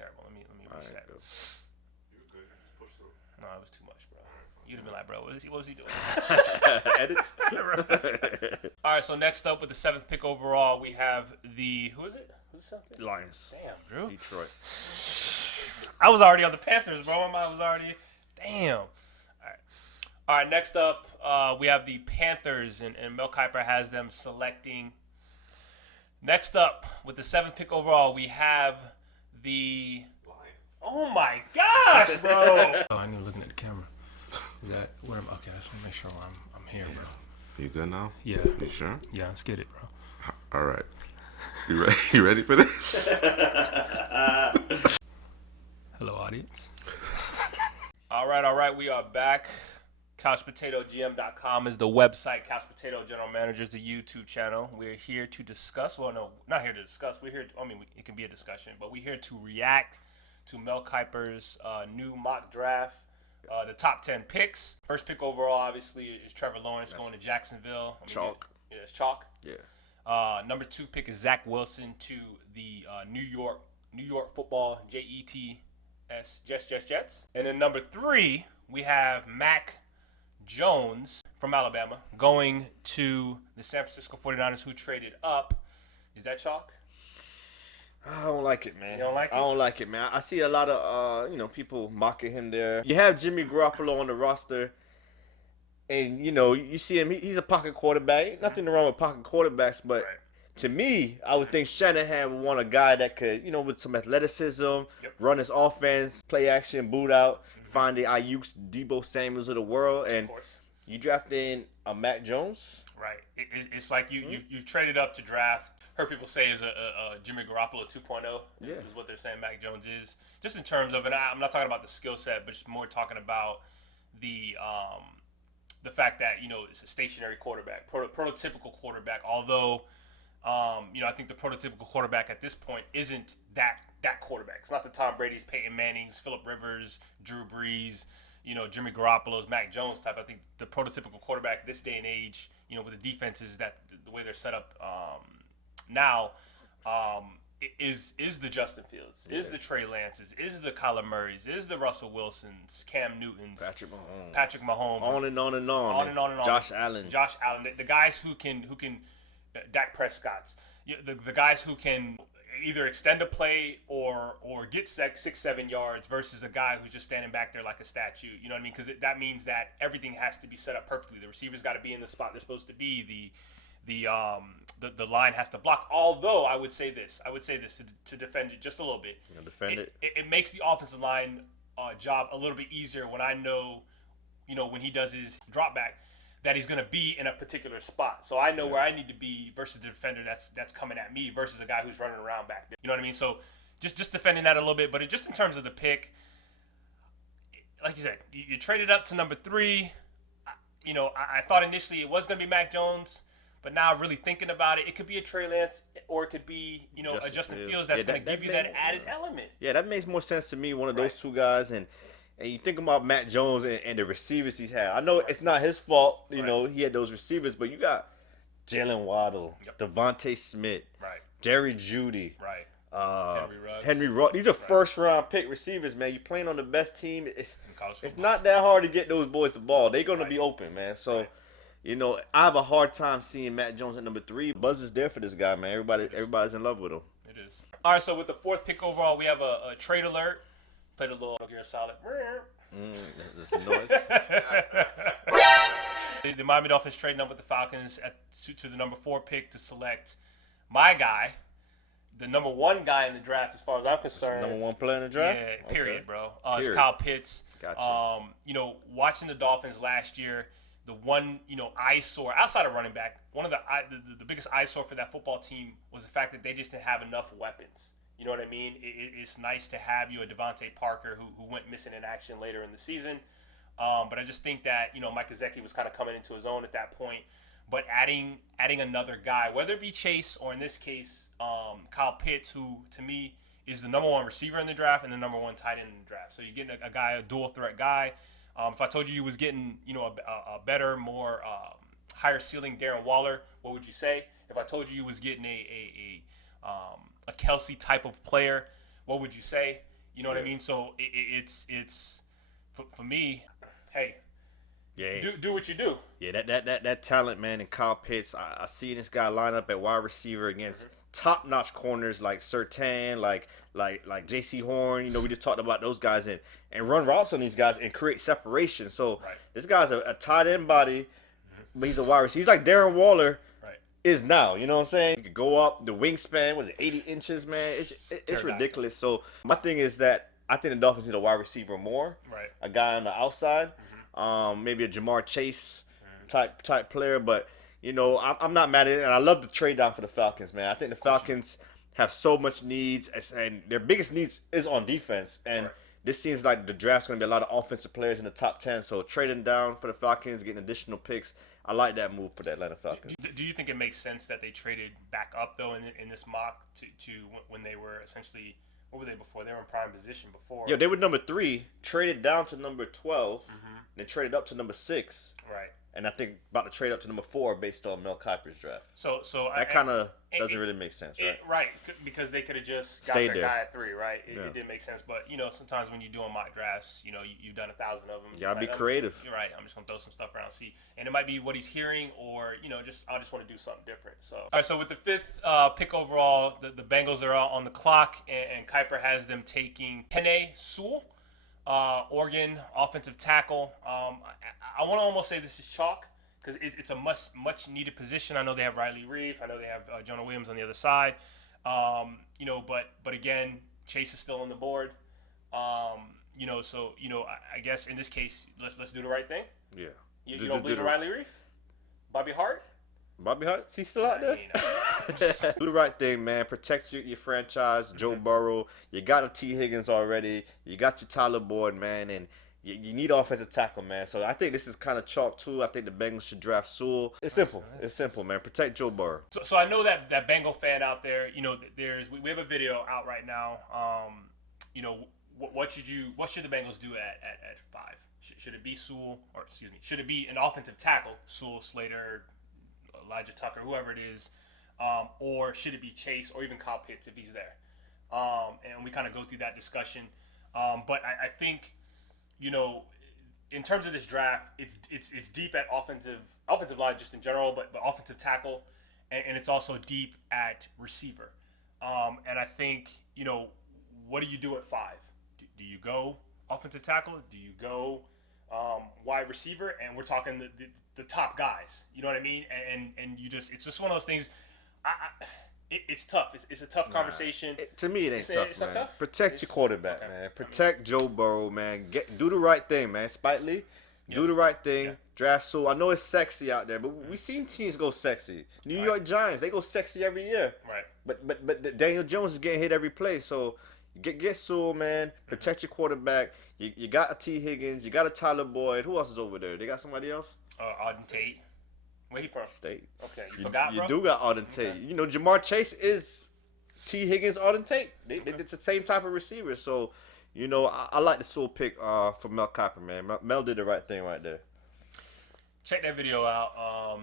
terrible. Let me reset. Right, go. You're good. Just push through. No, it was too much, bro. You'd have been like, bro, what was he doing? Edit. All right, so next up with the 7th pick overall, we have who is it? Who's the 7th pick? Lions. Damn, Drew. Detroit. I was already on the Panthers, bro. My mind was already. Damn. All right. Next up, we have the Panthers, and Mel Kiper has them selecting. Next up, with the 7th pick overall, we have the Lions. Oh my gosh, bro! Oh, I knew looking at the camera. Is that where I'm? Okay, I just want to make sure I'm here, bro. You good now? Yeah. You sure? Yeah, let's get it, bro. All right. You ready for this? Hello, audience. All right. We are back. CouchPotatoGM.com is the website. Couch Potato General Manager is the YouTube channel. We're here to discuss. Well, no, not here to discuss. We're here. It can be a discussion, but we're here to react to Mel Kiper's new mock draft. The top 10 picks. First pick overall, obviously, is Trevor Lawrence going to Jacksonville. Chalk. Yeah, it's chalk. Yeah. Number 2 pick is Zach Wilson to the New York Football Jets. Jets. And then number 3, we have Mac Jones from Alabama going to the San Francisco 49ers, who traded up. Is that chalk? I don't like it, man. You don't like it? I don't like it, man. I see a lot of people mocking him there. You have Jimmy Garoppolo on the roster, and you see him. He's a pocket quarterback. Ain't nothing wrong with pocket quarterbacks, but to me, I would think Shanahan would want a guy that could, with some athleticism, run his offense, play action, boot out, find the Ayuk's, Debo Samuels of the world, and you draft in a Mac Jones. Right. It's like you've traded up to draft. Heard people say is a Jimmy Garoppolo 2.0 is what they're saying Mac Jones is. Just in terms of, and I'm not talking about the skill set, but just more talking about the fact that it's a stationary quarterback, prototypical quarterback. Although I think the prototypical quarterback at this point isn't that quarterback. It's not the Tom Brady's, Peyton Manning's, Phillip Rivers, Drew Brees, Jimmy Garoppolo's, Mac Jones type. I think the prototypical quarterback this day and age, with the defenses that the way they're set up now, is the Justin Fields, is the Trey Lances, is the Kyler Murrays, is the Russell Wilsons, Cam Newtons, Patrick Mahomes, on and on and on. Josh Allen, the guys who can Dak Prescott's, the guys who can either extend a play or get 6-7 yards versus a guy who's just standing back there like a statue. You know what I mean? Because that means that everything has to be set up perfectly. The receivers got to be in the spot they're supposed to be. The line has to block. Although I would say this to defend it just a little bit. It makes the offensive line job a little bit easier when I know, when he does his drop back, that he's going to be in a particular spot. So I know where I need to be versus the defender that's coming at me versus a guy who's running around back there. You know what I mean? So just defending that a little bit. But just in terms of the pick, like you said, you traded up to number 3. I thought initially it was going to be Mac Jones. But now really thinking about it, it could be a Trey Lance or it could be, a Justin Fields that's going to give you that added element. Yeah, that makes more sense to me, one of those two guys. And you think about Matt Jones and the receivers he's had. I know it's not his fault, he had those receivers, but you got Jalen Waddle, Devonta Smith, Jerry Jeudy, Henry Ruggs. These are first-round pick receivers, man. You're playing on the best team. It's not that hard to get those boys the ball. They're going to be open, man. So, I have a hard time seeing Matt Jones at number 3. Buzz is there for this guy, man. Everybody's in love with him. It is. All right, so with the 4th pick overall, we have a trade alert. Played a little Gear Solid. That's a noise. The Miami Dolphins trading up with the Falcons to the number 4 pick to select my guy, the number 1 guy in the draft as far as I'm concerned. Number 1 player in the draft? Yeah, period, bro. Period. It's Kyle Pitts. Gotcha. Watching the Dolphins last year, the one, eyesore outside of running back, one of the biggest eyesore for that football team was the fact that they just didn't have enough weapons. You know what I mean? It's nice to have you a Devontae Parker who went missing in action later in the season. But I just think that, Mike Gesicki was kind of coming into his own at that point. But adding another guy, whether it be Chase or in this case, Kyle Pitts, who to me is the number 1 receiver in the draft and the number 1 tight end in the draft. So you're getting a guy, a dual threat guy. If I told you was getting, a better, more higher ceiling Darren Waller, what would you say? If I told you was getting a Kelsey type of player, what would you say? You know what I mean? So it's for me. Hey, Yeah. do what you do. Yeah, that talent, man, and Kyle Pitts. I see this guy line up at wide receiver against top-notch corners like Surtain, like J.C. Horn. You know, we just talked about those guys and run routes on these guys and create separation. So this guy's a tight end body, but he's a wide receiver. He's like Darren Waller is now. You know what I'm saying? He could go up. The wingspan was 80 inches, man. It's ridiculous. So my thing is that I think the Dolphins need a wide receiver more. Right. A guy on the outside. Maybe a Jamar Chase type player, but you know, I'm not mad at it, and I love the trade down for the Falcons, man. I think the Falcons have so much needs, and their biggest needs is on defense, and this seems like the draft's going to be a lot of offensive players in the top 10, so trading down for the Falcons, getting additional picks, I like that move for the Atlanta Falcons. Do you think it makes sense that they traded back up, though, in this mock to when they were essentially, what were they before? They were in prime position before. Yeah, they were number 3, traded down to number 12, then traded up to number 6. Right. And I think about to trade up to number 4 based on Mel Kiper's draft. So that kind of doesn't really make sense, right? Right, because they could have just got Stayed their there. guy at 3, right? It didn't make sense. But, you know, sometimes when you're doing mock drafts, you know, you've done 1,000 of them. You gotta be I'm creative. You're right. I'm just going to throw some stuff around, see. And it might be what he's hearing or, you know, I just want to do something different. So, all right, so with the 5th pick overall, the Bengals are on the clock, and Kiper has them taking Penei Sewell, Oregon offensive tackle. I want to almost say this is chalk, because it's a much needed position. I know they have Riley Reef. I know they have Jonah Williams on the other side. You know, but again, Chase is still on the board. You know, so you know, I guess in this case, let's do the right thing. Yeah. You don't believe in Riley Reef? Bobby Hart? Bobby Hart? Is he still out there? Do the right thing, man. Protect your franchise. Joe Burrow. You got a T. Higgins already. You got your Tyler Boyd, man, and you need offensive tackle, man. So I think this is kind of chalk too. I think the Bengals should draft Sewell. It's simple. It's simple, man. Protect Joe Burrow. So I know that Bengal fan out there, you know, we have a video out right now. You know, what should the Bengals do at 5? Should it be Sewell, or excuse me, should it be an offensive tackle, Sewell, Slater, Elijah Tucker, whoever it is, or should it be Chase or even Kyle Pitts if he's there? And we kind of go through that discussion. But I think, you know, in terms of this draft, it's deep at offensive line just in general, but offensive tackle, and it's also deep at receiver. And I think, you know, what do you do at 5? Do you go offensive tackle? Do you go wide receiver? And we're talking the top guys. You know what I mean? And it's just one of those things. It's tough. It's a tough conversation. To me, it ain't tough, it's man. not tough? Protect your quarterback, man. Protect Joe Burrow, man. Do the right thing, man. Spike Lee, do the right thing. Draft Sewell. I know it's sexy out there, but we've seen teams go sexy. New York Giants, they go sexy every year. Right. But Daniel Jones is getting hit every play, so get Sewell, man. Protect your quarterback. You got a T. Higgins. You got a Tyler Boyd. Who else is over there? They got somebody else? Auden Tate. Where he from? State. Okay, you forgot, bro? You do got Auden Tate. You know, Jamar Chase is T. Higgins, Auden Tate. It's the same type of receiver. So, you know, I like the Sewell pick for Mel Kiper, man. Mel did the right thing right there. Check that video out.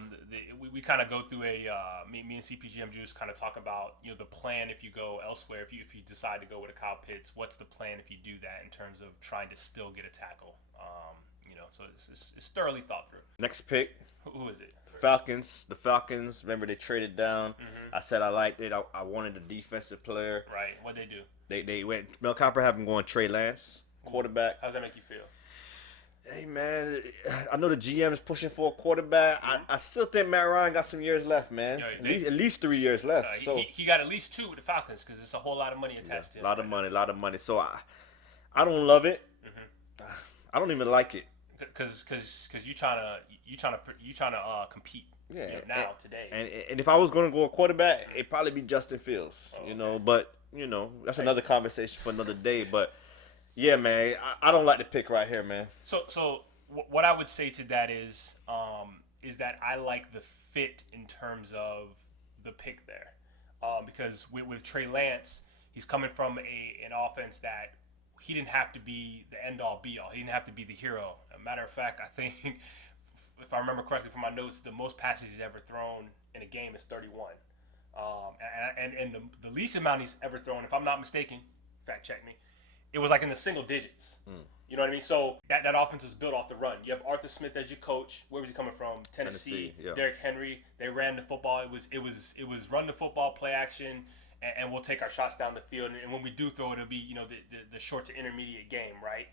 We kind of go through me and CPGM Juice kind of talk about, you know, the plan if you go elsewhere. If you decide to go with a Kyle Pitts, what's the plan if you do that in terms of trying to still get a tackle? You know, so it's thoroughly thought through. Next pick. Who is it? Falcons. The Falcons. Remember, they traded down. I said I liked it. I wanted a defensive player. Right. What'd they do? They went. Mel Kiper had them going Trey Lance, quarterback. How's that make you feel? Hey, man, I know the GM is pushing for a quarterback. I still think Matt Ryan got some years left, man. At least 3 years left. So he got at least 2 with the Falcons because it's a whole lot of money attached to it. A lot of money. So I don't love it. I don't even like it. Because you trying to compete. Yeah. Today. And if I was going to go a quarterback, it'd probably be Justin Fields. You know, but you know that's another conversation for another day. But yeah, man, I don't like the pick right here, man. So what I would say to that is that I like the fit in terms of the pick there, because with Trey Lance, he's coming from an offense that he didn't have to be the end all be all. He didn't have to be the hero. As a matter of fact, I think if I remember correctly from my notes, the most passes he's ever thrown in a game is 31, and the least amount he's ever thrown, if I'm not mistaken, fact check me, it was like in the single digits. You know what I mean? So that offense was built off the run. You have Arthur Smith as your coach. Where was he coming from? Tennessee. Yeah. Derrick Henry. They ran the football. It was run the football, play action, and we'll take our shots down the field. And when we do throw it, it'll be the short to intermediate game, right?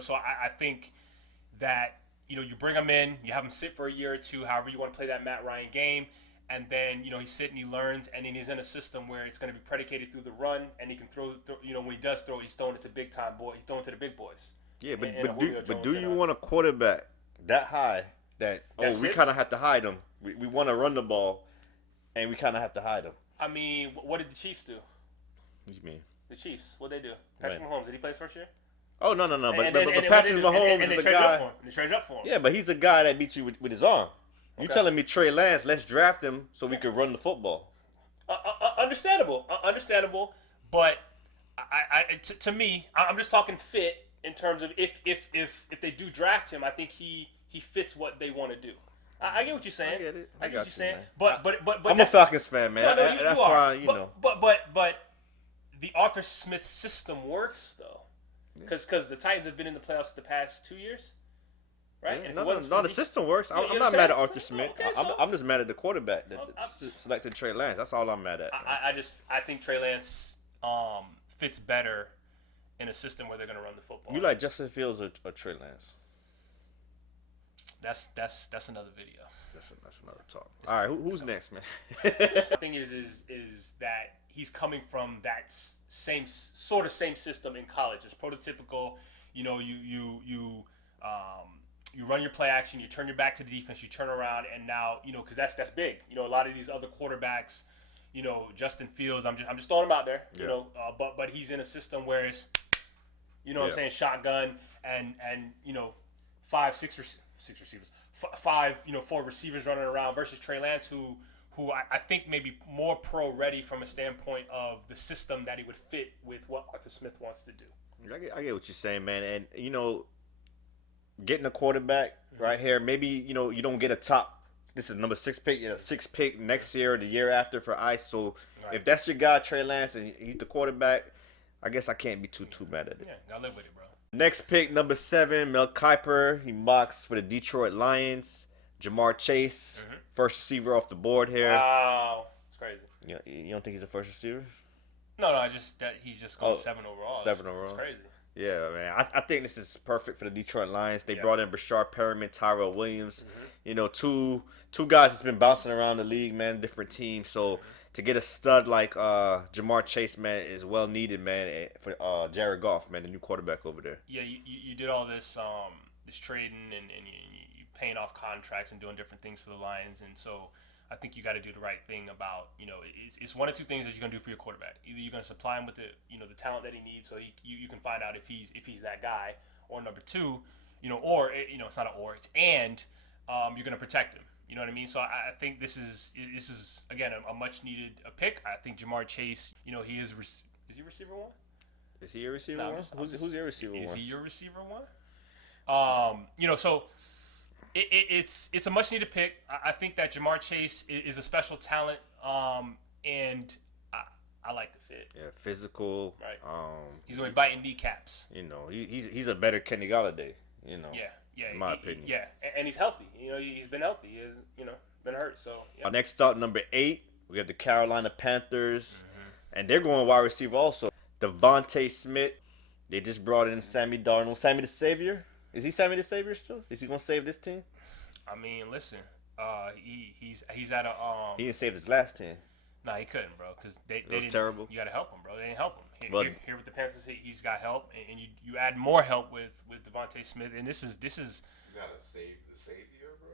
So I think that you bring him in, you have him sit for a year or two, however you want to play that Matt Ryan game. And then, he's sitting, he learns, and then he's in a system where it's going to be predicated through the run, and he can throw when he does throw, he's throwing it to big time boy. He's throwing it to the big boys. Yeah, but do you want a quarterback that high that we kind of have to hide him? We want to run the ball, and we kind of have to hide him. I mean, what did the Chiefs do? What do you mean? The Chiefs, what they do? Patrick Mahomes, did he play his first year? Oh, no. But Patrick Mahomes is a guy. They traded up for him. Yeah, but he's a guy that beat you with his arm. You telling me Trey Lance, let's draft him so we can run the football. Understandable, but to me, I'm just talking fit in terms of if they do draft him, I think he fits what they want to do. I get what you're saying. I get it. I get what you're saying. Man. But I'm a Falcons fan, man. No, that's you are. why know. But the Arthur Smith system works though, because the Titans have been in the playoffs the past 2 years. Right? Yeah, no, the system works. I'm not mad at Arthur Smith. Okay, I'm just mad at the quarterback that selected Trey Lance. That's all I'm mad at. I think Trey Lance fits better in a system where they're going to run the football. You like Justin Fields or Trey Lance? That's another video. That's another talk. All right, who's next, man? The thing is that he's coming from that same system in college. It's prototypical. You run your play action, you turn your back to the defense, you turn around, and now, because that's big. A lot of these other quarterbacks, Justin Fields, I'm just throwing him out there, but he's in a system where it's, what I'm saying, shotgun and 4 receivers running around versus Trey Lance, who I think may be more pro ready from a standpoint of the system that he would fit with what Arthur Smith wants to do. I get what you're saying, man, and getting a quarterback right here, maybe you don't get a top. This is number 6 pick, 6th pick next year or the year after for ICE. So if that's your guy, Trey Lance, and he's the quarterback, I guess I can't be too mad at it. Yeah, I live with it, bro. Next pick, number 7, Mel Kiper. He mocks for the Detroit Lions. Jamar Chase, first receiver off the board here. Wow, it's crazy. You don't think he's a first receiver? No, he's just going 7 overall. 7 overall. It's crazy. Yeah, man. I think this is perfect for the Detroit Lions. They brought in Brashard Perriman, Tyrell Williams. Two guys that's been bouncing around the league, man, different teams. So to get a stud like Jamar Chase, man, is well needed, man, for Jared Goff, man, the new quarterback over there. Yeah, you did all this trading and you paying off contracts and doing different things for the Lions, and so I think you got to do the right thing about, it's one of two things that you're going to do for your quarterback. Either you're going to supply him with the talent that he needs so you can find out if he's that guy, or number two, or, it's not an or, it's and you're going to protect him. You know what I mean? So I think this is again, a much needed pick. I think Jamar Chase, he is he receiver one? Is he your receiver one? Who's your receiver one? Is he your receiver one? So it's a much needed pick. I think that Jamar Chase is a special talent, and I like the fit. Yeah, physical. Right. He's gonna be biting kneecaps. He's a better Kenny Galladay. Yeah. In my opinion. Yeah, and he's healthy. He's been healthy. He has been hurt. So. Yeah. Next up, number 8, we have the Carolina Panthers, and they're going wide receiver also. Devonta Smith. They just brought in Sammy Darnold. Sammy the Savior. Is he Sammy the Savior still? Is he gonna save this team? I mean, listen. He's at a He didn't save his last team. Nah, he couldn't, bro. Because they was didn't, terrible. You gotta help him, bro. They didn't help him. Here with the Panthers, he's got help, and you add more help with Devonta Smith, and this is. You gotta save the savior, bro.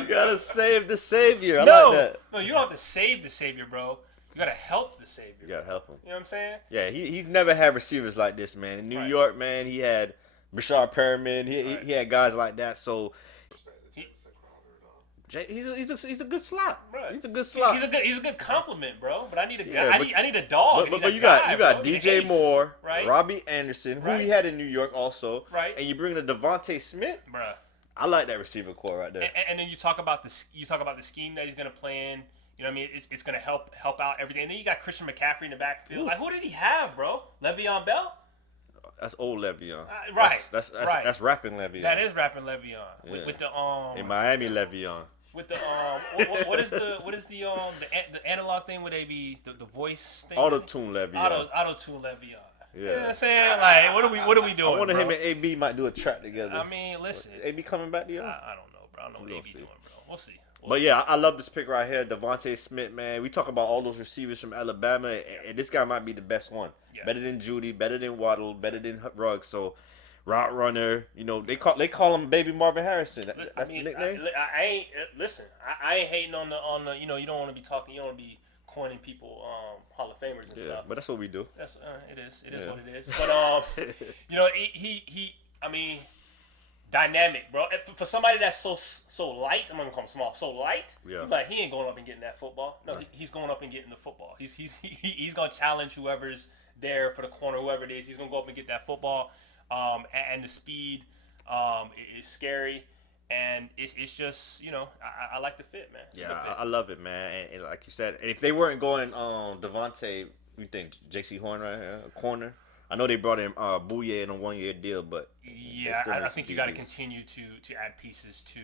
You gotta save the Savior. I No, like that. no, you don't have to save the Savior, bro. You gotta help the Savior. You gotta help him. You know what I'm saying? Yeah, he's never had receivers like this, man. In New York, man, he had Brashard Perriman. He had guys like that. So he's a good slot. Right. He's a good slot. He's a good compliment, bro. But I need a Yeah, guy. I need a dog. But you got bro. DJ Moore, right? Robbie Anderson, who he had in New York also, right? And you bring in Devonta Smith, Bruh. I like that receiver core right there. And then you talk about the scheme that he's gonna play in. You know what I mean? It's going to help out everything. And then you got Christian McCaffrey in the backfield. Like, who did he have, bro? Le'Veon Bell? That's old Le'Veon. Right. That's rapping Le'Veon. That is rapping Le'Veon. Yeah. With the in Miami Le'Veon. With the what is the analog thing where they be the voice thing? Auto-tune Le'Veon. Auto-tune Le'Veon. Yeah. You know what I'm saying? Like, what are we doing? I wonder bro? him and AB might do a track together. I mean, listen. AB coming back to you? I don't know, bro. I don't know what AB doing, bro. We'll see. But yeah, I love this pick right here, Devonta Smith, man. We talk about all those receivers from Alabama, and this guy might be the best one. Yeah. Better than Judy, better than Waddle, better than Ruggs. So, route runner, you know, they call him Baby Marvin Harrison. That's the nickname. I ain't hating on the you know, you don't want to be talking, you don't want to be coining people Hall of Famers and stuff. But that's what we do. That's it is what it is. But you know, he I mean, dynamic, bro. For somebody that's so light, I'm not gonna call him small, so light. Yeah. Like, he ain't going up and getting that football. No, he's going up and getting the football. He's gonna challenge whoever's there for the corner, whoever it is. He's gonna go up and get that football. And the speed is scary, and it's just, you know, I like the fit, man. I love it, man. And like you said, and if they weren't going Devontae, you think J.C. Horn right here, a corner? I know they brought in Bouye in a 1-year deal, but yeah, I think you got to continue to add pieces to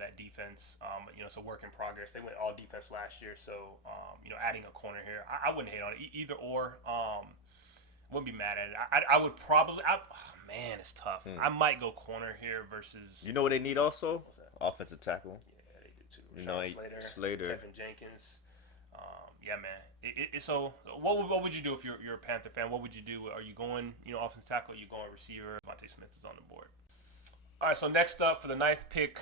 that defense. You know, it's a work in progress. They went all defense last year, so you know, adding a corner here, I wouldn't hate on it either or. Wouldn't be mad at it. I would probably. Man, it's tough. I might go corner here versus. You know what they need also? Offensive tackle. Yeah, they do too. You know, Slater, Kevin Jenkins. Yeah, man. So, what would you do if you're a Panther fan? What would you do? Are you going, you know, offensive tackle? Are you going receiver? Devonta Smith is on the board. All right, so next up for the 9th pick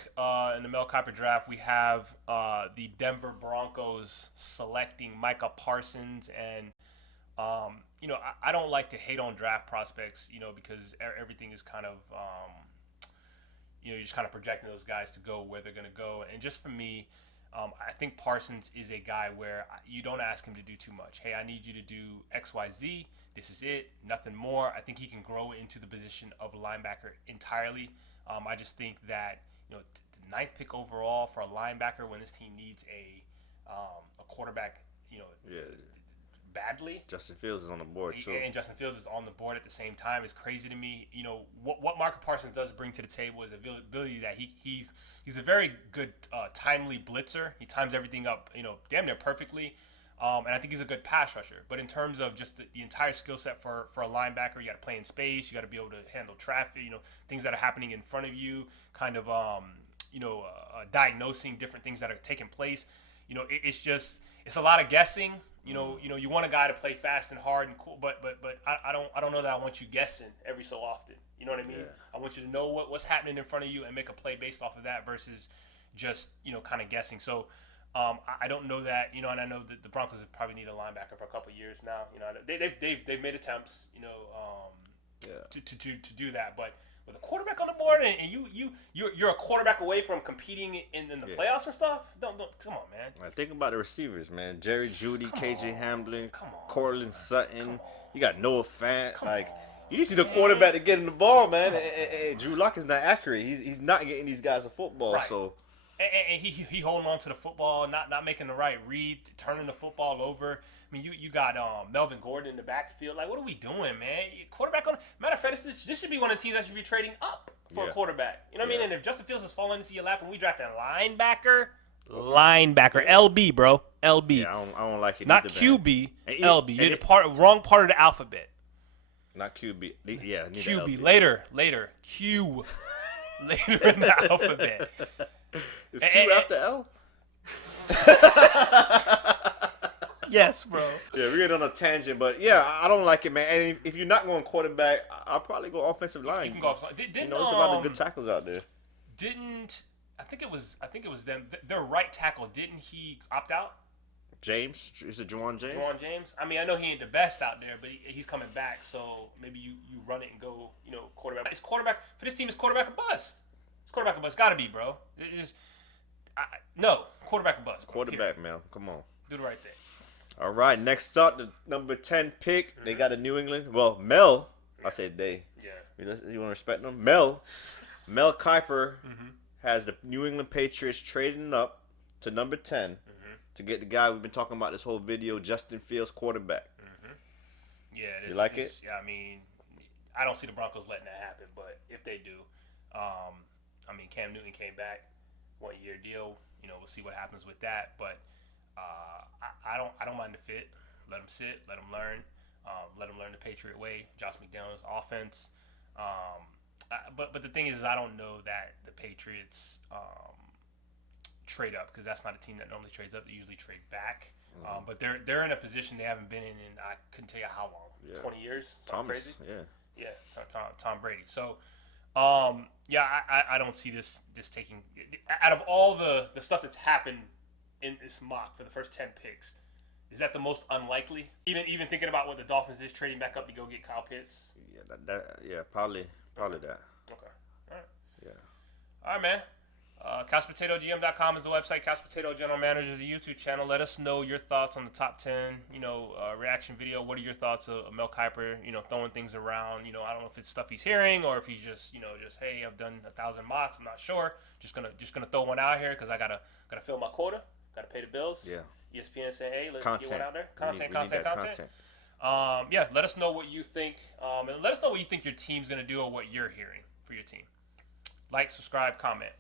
in the MEL KIPER draft, we have the Denver Broncos selecting Micah Parsons. And you know, I don't like to hate on draft prospects, you know, because everything is kind of, you know, you're just kind of projecting those guys to go where they're going to go. And just for me, I think Parsons is a guy where you don't ask him to do too much. Hey, I need you to do X, Y, Z. This is it. Nothing more. I think he can grow into the position of a linebacker entirely. I just think that, you know, the 9th pick overall for a linebacker when this team needs a quarterback, you know, badly. Justin Fields is on the board too. And Justin Fields is on the board at the same time. It's crazy to me. You know, what Micah Parsons does bring to the table is the ability that he's a very good timely blitzer. He times everything up, you know, damn near perfectly. And I think he's a good pass rusher. But in terms of just the entire skill set for a linebacker, you got to play in space. You got to be able to handle traffic, you know, things that are happening in front of you, kind of, you know, diagnosing different things that are taking place. You know, it's a lot of guessing. You know, you want a guy to play fast and hard and cool, but I don't know that I want you guessing every so often. You know what I mean? Yeah. I want you to know what's happening in front of you and make a play based off of that versus just, you know, kind of guessing. So I don't know that, you know, and I know that the Broncos probably need a linebacker for a couple of years now. You know, they've made attempts, you know, to do that, but with a quarterback on the board and you're a quarterback away from competing in the playoffs and stuff. Don't come on, man. Right, think about the receivers, man. Jerry Jeudy, KJ Hamlin, Cortland Sutton. You got Noah Fant. Like, you need to see the quarterback to get him the ball, man. And Drew Lock is not accurate. He's not getting these guys a football. Right. So. And he holding on to the football, not making the right read, turning the football over. I mean, you got Melvin Gordon in the backfield. Like, what are we doing, man? Quarterback on. Matter of fact, this should be one of the teams that should be trading up for a quarterback. You know what I mean? And if Justin Fields is falling into your lap and we draft a linebacker, LB, bro, LB. Yeah, I don't like it. Not QB, LB. You're the wrong part of the alphabet. Not QB. Yeah, QB later. Q later in the alphabet. Is Q after L? Yes, bro. Yeah, we're getting on a tangent, but yeah, I don't like it, man. And if you're not going quarterback, I'll probably go offensive line. You can go offensive line. You know, there's a lot of good tackles out there. I think it was them. Their right tackle, didn't he opt out? James? Is it Juwan James? Juwan James? I mean, I know he ain't the best out there, but he's coming back, so maybe you run it and go, you know, quarterback. It's quarterback. For this team, it's quarterback or bust. It's quarterback or bust. Got to be, bro. No, quarterback or bust. Quarterback, man. Come on. Do the right thing. All right, next up, the number 10 pick. Mm-hmm. They got a New England. Well, Mel. I said they. Yeah. You want to respect them? MEL KIPER has the New England Patriots trading up to number 10 to get the guy we've been talking about this whole video, Justin Fields, quarterback. Yeah, You like it? Yeah, I mean, I don't see the Broncos letting that happen, but if they do, I mean, Cam Newton came back, 1-year deal. You know, we'll see what happens with that. But I don't mind the fit. Let him sit. Let him learn. Let him learn the Patriot way. Josh McDaniels' offense. But the thing is, I don't know that the Patriots trade up, because that's not a team that normally trades up. They usually trade back. But they're in a position they haven't been in I couldn't tell you how long. 20 years. Something crazy. Yeah. Tom Brady. So. I don't see this taking, out of all the stuff that's happened in this mock for the first 10 picks, is that the most unlikely? Even thinking about what the Dolphins is trading back up to go get Kyle Pitts. Yeah, probably that. Okay, all right. Yeah. All right, man. CouchPotatoGM.com is the website. Couch Potato General Manager is the YouTube channel. Let us know your thoughts on the top 10, reaction video. What are your thoughts of Mel Kiper, throwing things around? I don't know if it's stuff he's hearing or if he's just hey, I've done 1,000 mocks. I'm not sure. Just gonna throw one out here because I gotta fill my quota. Gotta pay the bills. Yeah. ESPN say, hey, let's content. get one out there. We need that content. Let us know what you think. And let us know what you think your team's gonna do or what you're hearing for your team. Like, subscribe, comment.